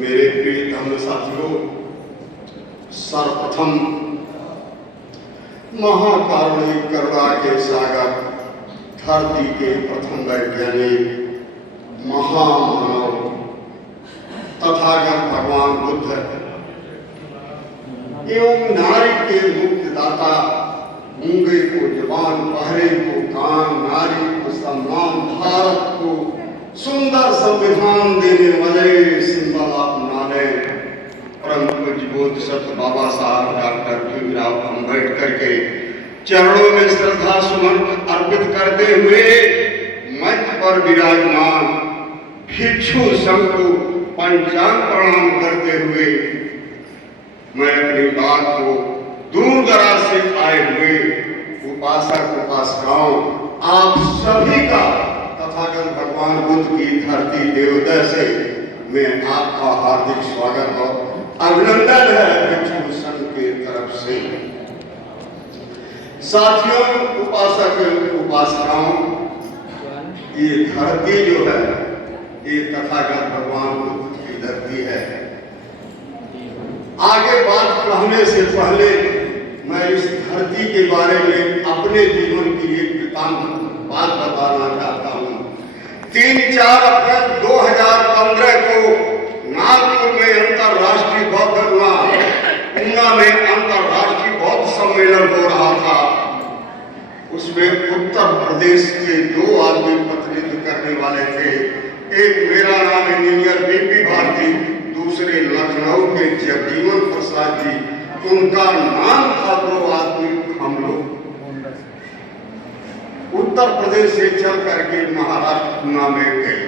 मेरे प्रिय धर्म साथियों, सर्वप्रथम महाकारुणिक करुणा के सागर, धरती के प्रथम वैज्ञानिक, महामानव तथागत भगवान बुद्ध एवं नारी के मुक्तिदाता, गूंगे को जबान, बहरे को कान, नारी को सम्मान, भारत को सुंदर संविधान देने वाले सिंबल अपनाने परम पूज्य बोधिसत्व बाबा साहब डॉक्टर भीमराव अम्बेडकर के चरणों में श्रद्धा सुमन अर्पित करते हुए मंच पर विराजमान भिक्षु संघ को पंचांग प्रणाम करते हुए मैं अपनी बात को दूर दराज से आए हुए उपासक उपासिकाओं आप सभी का तथागत भगवान बुद्ध की धरती देवोदय से मैं आपका हार्दिक स्वागत और अभिनंदन है भिक्षु संघ के तरफ से। साथियों, उपासक उपासिकाओं, ये धरती जो है ये तथागत भगवान बुद्ध की धरती है। आगे बात कहने से पहले मैं इस धरती के बारे में अपने जीवन की एक वृत्तांत बात बताना चाहता हूँ। 3-4 अप्रैल 2015 को नागपुर में अंतर्राष्ट्रीय बौद्ध ऊना में अंतर्राष्ट्रीय बौद्ध सम्मेलन हो रहा था। उसमें उत्तर प्रदेश के 2 आदमी प्रतिनिधित्व करने वाले थे। एक मेरा नाम इंजीनियर बीपी भारती, दूसरे लखनऊ के जगजीवन प्रसाद जी। उनका नाम था 2 आदमी हम लोग उत्तर प्रदेश से चल करके महाराष्ट्र ऊना में गए।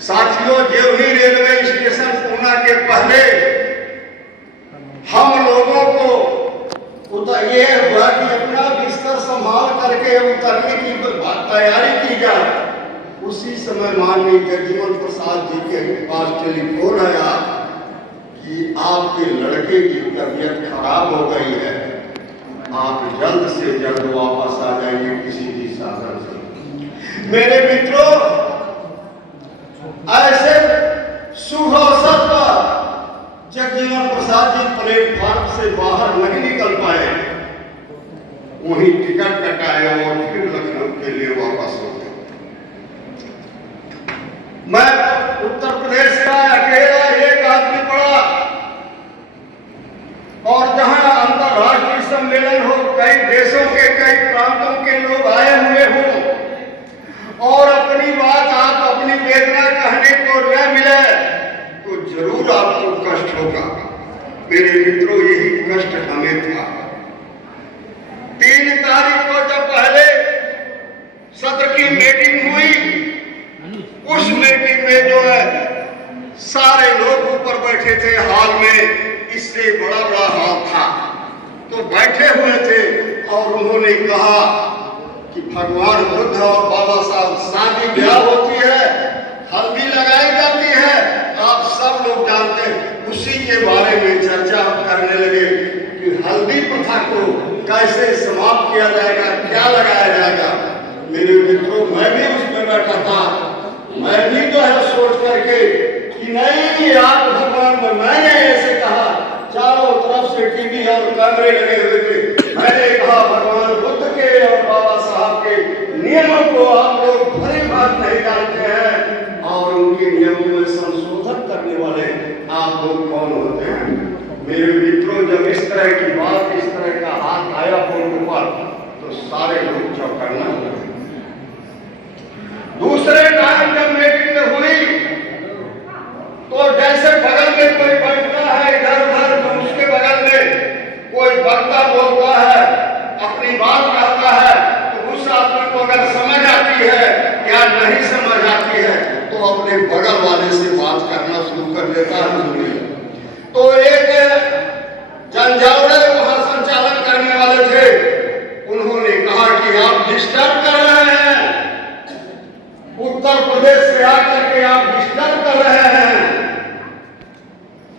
साथियों, जेवनी रेलवे स्टेशन ऊना के पहले हम लोगों को ये हुआ कि अपना बिस्तर संभाल करके उतरने की तैयारी की जाए। उसी समय माननीय जगजीवन प्रसाद जी के पास टेलीफोन आया कि आपके लड़के की तबीयत खराब हो गई है, आप जल्द से जल्द वापस आ जाइए किसी भी साधन से। मेरे मित्रों, ऐसे शुभ अवसर पर जगजीवन प्रसाद जी प्लेटफार्म से बाहर नहीं निकल पाए, वहीं टिकट कटाए और फिर लखनऊ के लिए वापस हो गए। मैं उत्तर प्रदेश का अकेला एक आदमी पड़ा और जहां अंतर्राष्ट्रीय सम्मेलन हो, कई देशों के कई प्रांतों के लोग आए हुए हों और अपनी बात आप अपनी वेदना कहने को न मिले तो जरूर आपको कष्ट होगा। मेरे मित्रों, यही कष्ट हमें था। 3 तारीख को जब पहले सत्र की मीटिंग हुई, उस मीटिंग में जो है सारे लोग ऊपर बैठे थे हॉल में, इससे बड़ा हॉल था, तो बैठे हुए थे और उन्होंने कहा कि भगवान बुद्ध और बाबा साहब शादी ब्याह होती है, हल्दी लगाई जाती है, आप सब लोग जानते हैं। उसी के बारे में चर्चा करने लगे कि हल्दी प्रथा को कैसे समाप्त किया जाएगा, क्या लगाया जाएगा। मेरे मित्रों, मैं भी उसमें बैठा था। मैं भी जो है सोच करके कि नहीं, आप भगवान में, मैंने ऐसे कहा, चारों तरफ से टीवी और कैमरे लगे हुए थे। मैंने कहा भगवान बुद्ध के और बाबा साहब के नियमों को आप लोग भली बात नहीं जानते हैं और उनके नियमों में संशोधन करने वाले आप लोग कौन होते हैं। मेरे मित्रों, जब इस तरह की बात, इस तरह का हाथ आया फोन पर तो सारे लोग चौंकना हुए। दूसरे टाइम जब मीटिंग हुई तो जैसे बगल में कोई बैठता है इधर उधर, तो उसके बगल में कोई वक्ता बोलता है, अपनी बात कहता है, तो उस आदमी को अगर समझ आती है या नहीं समझ आती है तो अपने बगल वाले से बात करना शुरू कर देता है। तो एक जंजावड़े वहां संचालन करने वाले थे, उन्होंने कहा कि आप डिस्टर्ब कर रहे हैं, उत्तर प्रदेश से आकर के आप डिस्टर्ब कर रहे हैं।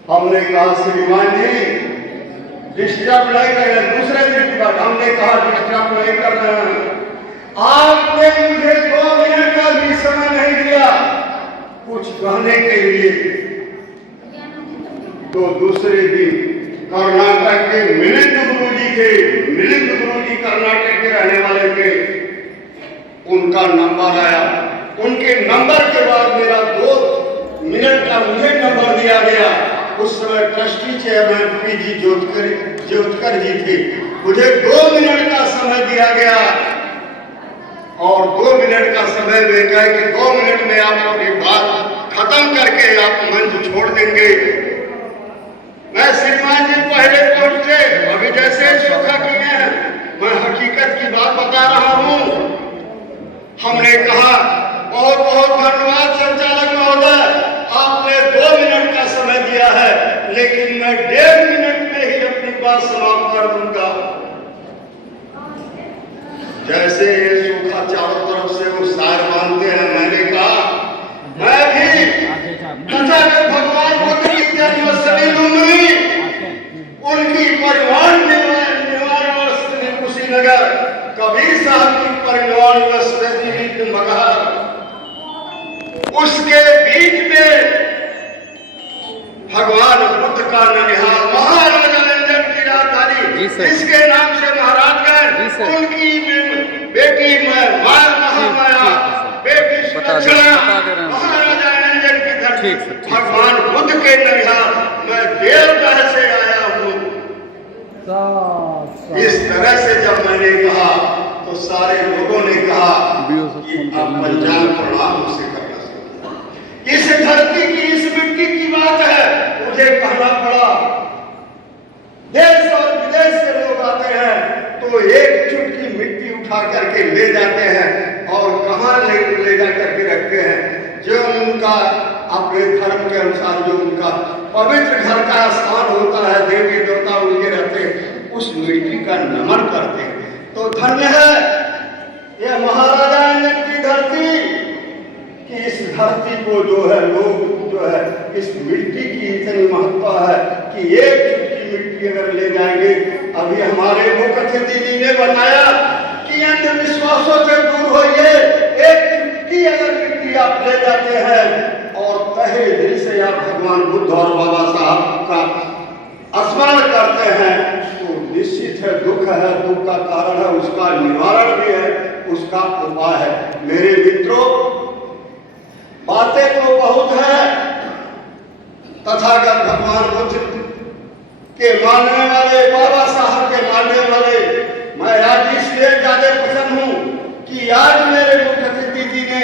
हमने कहा श्रीमान जी डिस्टर्ब नहीं कर रहे। दूसरे दिन की बात, हमने कहा डिस्टर्ब नहीं कर रहे हैं, आपने मुझे 2 मिनट का भी समय नहीं दिया कुछ कहने के लिए। तो दूसरे दिन कर्नाटक के मिलिंद गुरु जी थे, मिलिंद गुरु जी कर्नाटक के रहने वाले थे, उनका नंबर आया। उनके नंबर के बाद मेरा 2 मिनट का मुझे नंबर दिया गया। उस समय ट्रस्टी चेयरमैन पीजी ज्योतिकर जी थे। मुझे 2 मिनट का समय दिया गया और 2 मिनट का समय में कहे कि 2 मिनट में आप अपनी बात खत्म करके आप मंच छोड़ देंगे। मैं श्रीमान जी पहले पहुंचे, अभी जैसे सुखा किए हैं, मैं हकीकत की बात बता रहा हूं। हमने कहा बहुत बहुत धन्यवाद संचालक महोदय, आपने 2 मिनट का समय दिया है, लेकिन मैं 1.5 मिनट में ही अपनी बात समाप्त कर दूंगा। जैसे सूखा चारों तरफ से वो सार मानते हैं, मैंने कहा मैं भी तथागत भगवान बुद्ध की जन्मस्थली लूंगी, उनकी परिवहन निवारण स्थली कुशीनगर, कबीर साहब की परिवहन स्थली मगहर, उसके बीच में भगवान बुद्ध का ननिहाल महाराजा रंजन की राजधानी, जिसके नाम से महाराजगंज, उनकी बेटी महामाया, बेटी सुलक्षणा, महाराजा रंजन की धरती, भगवान बुद्ध के ननिहाल मैं देवदह से आया हूँ। इस तरह से जब मैंने कहा तो सारे लोगों ने कहा कि अब पंजाब प्रणाम उसे करना चाहिए। इस धरती की, इस मिट्टी की बात है, मुझे कहना पड़ा। देश और विदेश के लोग आते हैं तो एक चुटकी मिट्टी उठा करके ले जाते हैं और कहाँ ले जा करके रखते हैं, जो उनका अपने धर्म के अनुसार जो उनका पवित्र घर का स्थान होता है, देवी देवता उनके रहते हैं, उस मिट्टी का नमन करते हैं। तो धन्य है यह महाराजा रंजन की धरती कि इस धरती को जो है लोग जो है इस मिट्टी की इतनी महत्व है कि एक चुटकी मिट्टी अगर ले जाएंगे, अभी हमारे मुख्य अतिथि जी ने बताया कि अंधविश्वासों से दूर होइए, एक चुटकी अगर मिट्टी आप ले जाते हैं और तहे दिल से आप भगवान बुद्ध और बाबा साहब का स्मरण करते हैं तो निश्चित है दुख है, दुख का कारण है, उसका निवारण भी है, उसका उपाय है। मेरे मित्रों, बातें तो बहुत है, तथागत भगवान बुद्ध के मानने वाले, बाबा साहब के मानने वाले, मैं आज इसलिए ज्यादा पसंद हूँ कि आज मेरे मुख्य अतिथि जी ने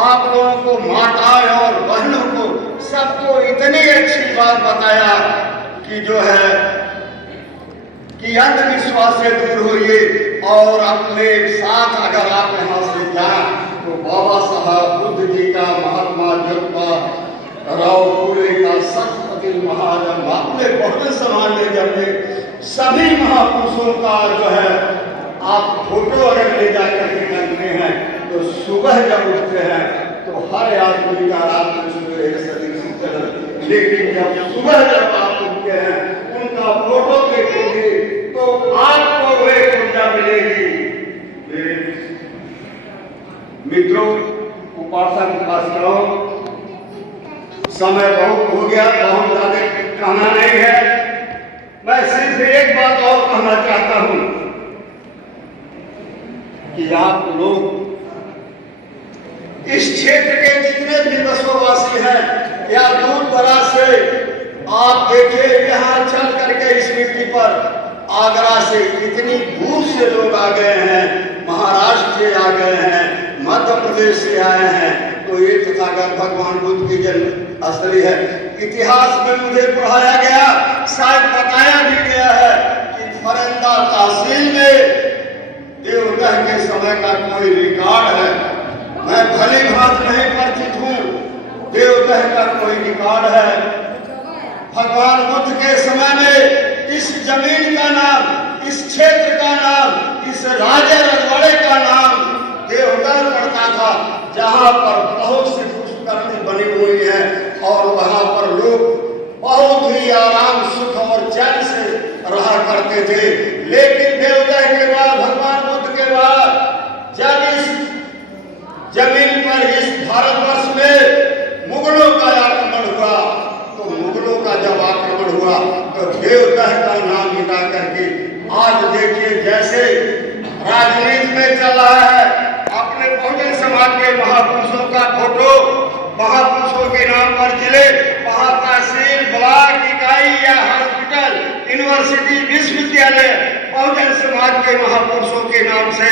आप लोगों को, माताएं और बहनों को, सबको इतनी अच्छी बात बताया कि जो है कि अंधविश्वास से दूर होइए और अपने साथ अगर आप यहाँ से जाए तो बाबा साहब बुद्ध जी का, महात्मा ज्योतिबा राव फूले का, सतपति महाजन अपने बहुजन समाज में जब सभी महापुरुषों का जो है आप फोटो अगर ले जाकर के करते हैं तो सुबह जब उठते हैं तो हर आदमी का रात में सुबह शरीर, लेकिन जब सुबह जब आप उठते हैं उनका फोटो देखेंगे तो आपको वह ऊर्जा मिलेगी। मित्रों, उपासक उपासिकाओं, समय बहुत हो गया, बहुत ज्यादा कहना नहीं है। मैं सिर्फ एक बात और कहना चाहता हूं कि आप लोग इस क्षेत्र के जितने भी बसवासी हैं या दूर दराज से आप देखिए, यहाँ चल करके इस मिट्टी पर आगरा से कितनी दूर से लोग आ गए हैं, महाराष्ट्र से आ गए हैं, मध्य प्रदेश से आए हैं, तो ये तथागत भगवान बुद्ध की जन्म स्थली है। इतिहास में मुझे पढ़ाया गया, शायद बताया भी गया है कि फरंदा तहसील में देवदह के समय का कोई रिकॉर्ड है। मैं भली भांति नहीं परिचित हूँ, देवदह का कोई रिकॉर्ड है। भगवान बुद्ध के समय में इस जमीन का नाम, इस क्षेत्र का नाम, इस राज्य रजवाड़े का नाम देवगढ़ पड़ता था, जहाँ पर बहुत सी पुष्करणी बनी हुई है और वहाँ पर लोग बहुत ही आराम, सुख और चैन से रहा करते थे। लेकिन देवदह के बाद, भगवान बुद्ध के बाद जब इस जमीन पर, इस भारतवर्ष में मुगलों का आक्रमण हुआ, तो मुगलों का जब आक्रमण होगा तो देवदह का नाम मिटा करके आज देखिए जैसे राजनीति में चल रहा है, अपने बहुजन समाज के महापुरुषों का फोटो, महापुरुषों के नाम पर जिले, वहां तहसील, ब्लॉक इकाई या हॉस्पिटल, यूनिवर्सिटी, विश्वविद्यालय बहुजन समाज के महापुरुषों के नाम से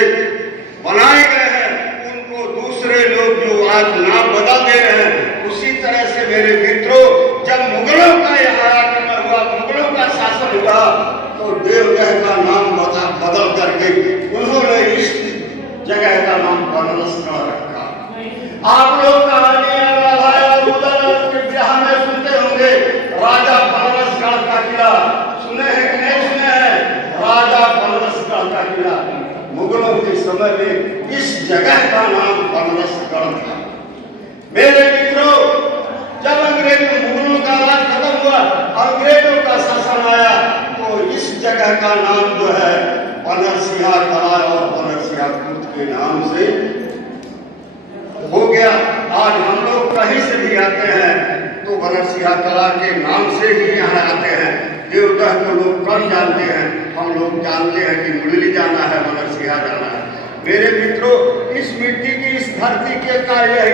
बनाए गए हैं। उनको दूसरे लोग जो आज नाम बदल दे रहे हैं, उसी तरह से मेरे मित्रों, जब मुगलों का यहाँ आक्रमण हुआ, मुगलों का शासन हुआ, तो देवदह का नाम बदल करके उन्होंने इस जगह का नाम बनारस रखा। आप लोग कहानियां राधा और उदय के ब्याह में सुनते होंगे, राजा बनारसगढ़ का किला सुने हैं कि नहीं सुने हैं? राजा बनारसगढ़ का किला मुगलों के समय में इस जगह का नाम बनारसगढ़ था। मेरे मित्रों, जब मुगलों का राज खत्म हुआ, अंग्रेजों का शासन आया, तो इस जगह का नाम जो है बनरसिंहा कला और बनरसिंहा कुर्द के नाम से हो गया। आज हम लोग कहीं से भी आते हैं तो बनरसिंहा कला के नाम से ही यहाँ आते हैं। देवदह को लोग कम जानते हैं, हम लोग जानते हैं कि मुरली जाना है, बनरसिंहा जाना है। मेरे मित्रों, इस मिट्टी की, इस धरती के का यह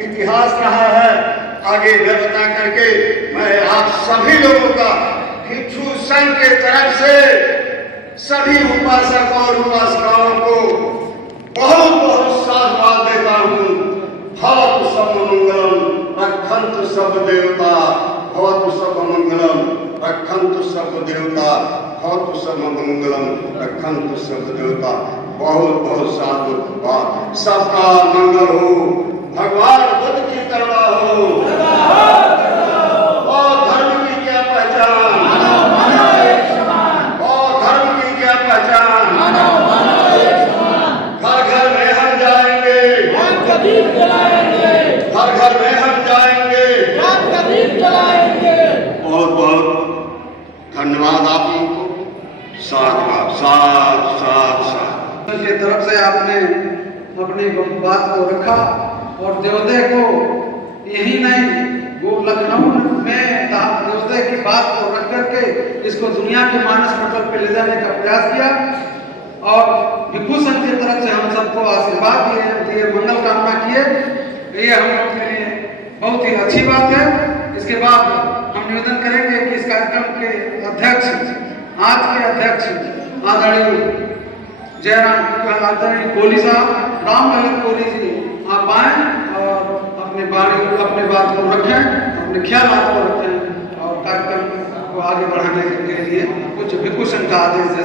इतिहास रहा है। आगे मैं बता करके मैं आप सभी लोगों का भिक्षु संघ के तरफ से सभी उपासक और उपासिकाओं को बहुत बहुत साधुवाद देता हूँ। भवतु सब मंगलम रक्षन्तु सब देवता, भवतु सब मंगलम रक्षन्तु सब देवता, भवतु सब मंगलम रक्षन्तु सब देवता। बहुत बहुत साधुवाद। सबका मंगल हो, भगवान बुद्ध की करुणा हो। और धर्म की क्या पहचान? और धर्म की क्या पहचान? घर घर में हम जाएंगे, घर घर में हम जाएंगे, बहुत बहुत धन्यवाद आप लोगों को। साथ साथ साथ साथ की तरफ से आपने अपनी बात को रखा और देवदह को यही नहीं, वो लखनऊ में देवदह की बात को रख करके इसको दुनिया के मानस पटल पे ले जाने का प्रयास किया। और भिक्षु संघ की तरफ से हम सबको आशीर्वाद दिए, मंगल कामना किए। ये हम लोग के लिए बहुत ही अच्छी बात है। इसके बाद हम निवेदन करेंगे कि इस कार्यक्रम के अध्यक्ष, आज के अध्यक्ष आदरणीय जयराम आदरणीय कोहली साहब, राम ललित कोहली जी, आप आए और अपने बात को रखें, अपने ख्याल को रखें और कार्यक्रम को आगे बढ़ाने के लिए कुछ भिक्षु संघ का आदेश